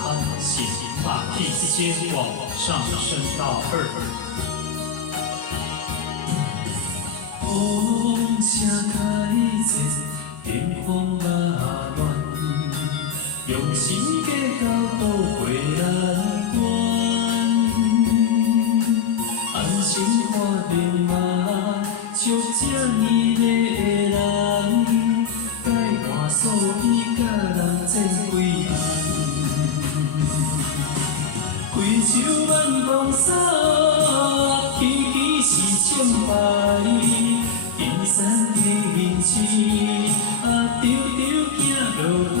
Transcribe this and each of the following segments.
和喜把 P 之间往上升到2。风声开切，天荒马乱，用心计较渡过难关。安心看面嘛，像这呢个人，该换所以甲人争几番。开手挽风伞，起起是清白。金山银刺，啊，丢丢行落海。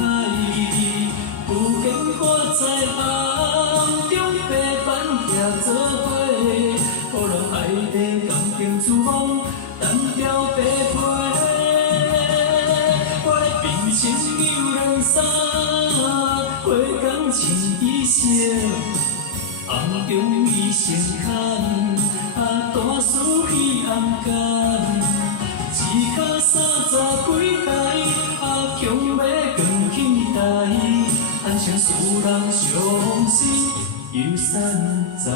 有见我在暗中陪伴徛做伙，雨落海底甘甜自风，单调白皮。我的变成牛郎衫，花工穿衣裳。暗中伊先牵，大事彼暗间，一脚30几台，强要扛起台，安像世人伤心又散在。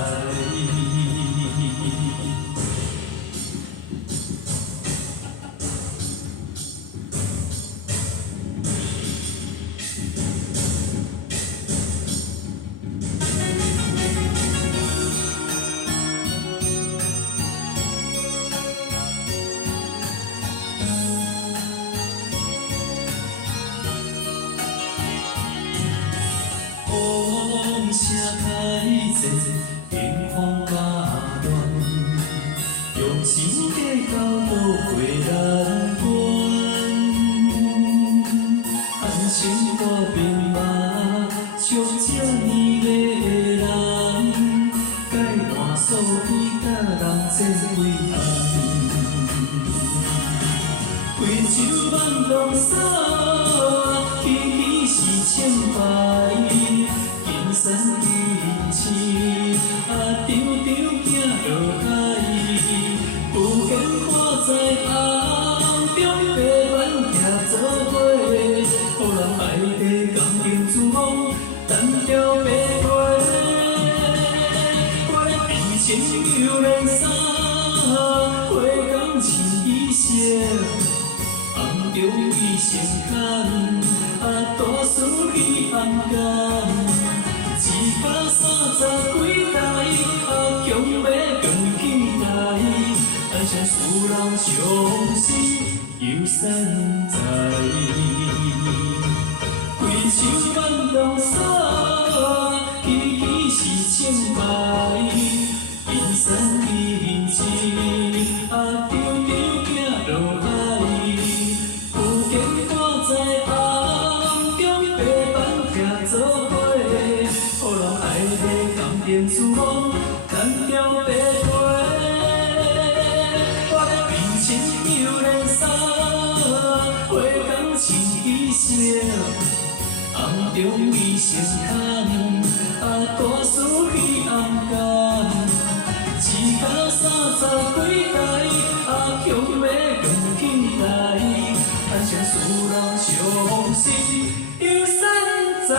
风声开切，天荒马乱，用心计较渡过难关。安心看面嘛，像这呢个人，该换所以甲人争几番。开手挽风伞，起起是清白。金山银刺，丢丢行落海。有见看在暗中陪伴徛做伙，雨落海底甘甜自风，单调白皮。我的变成牛郎衫，花工穿衣裳。暗中伊先牵，大事彼暗间。一脚30几台，强要扛起台，安像世人伤心又散在。开手挽风伞，起起是清白。金山银刺，丢丢行落海。有见看在暗中陪伴徛做伙。雨落海底甘甜自风，单调白皮。我的变成牛郎衫，花工穿衣裳。暗中伊先牵，大事彼暗间。一脚30几台，强要扛起台，安像世人伤心又散在。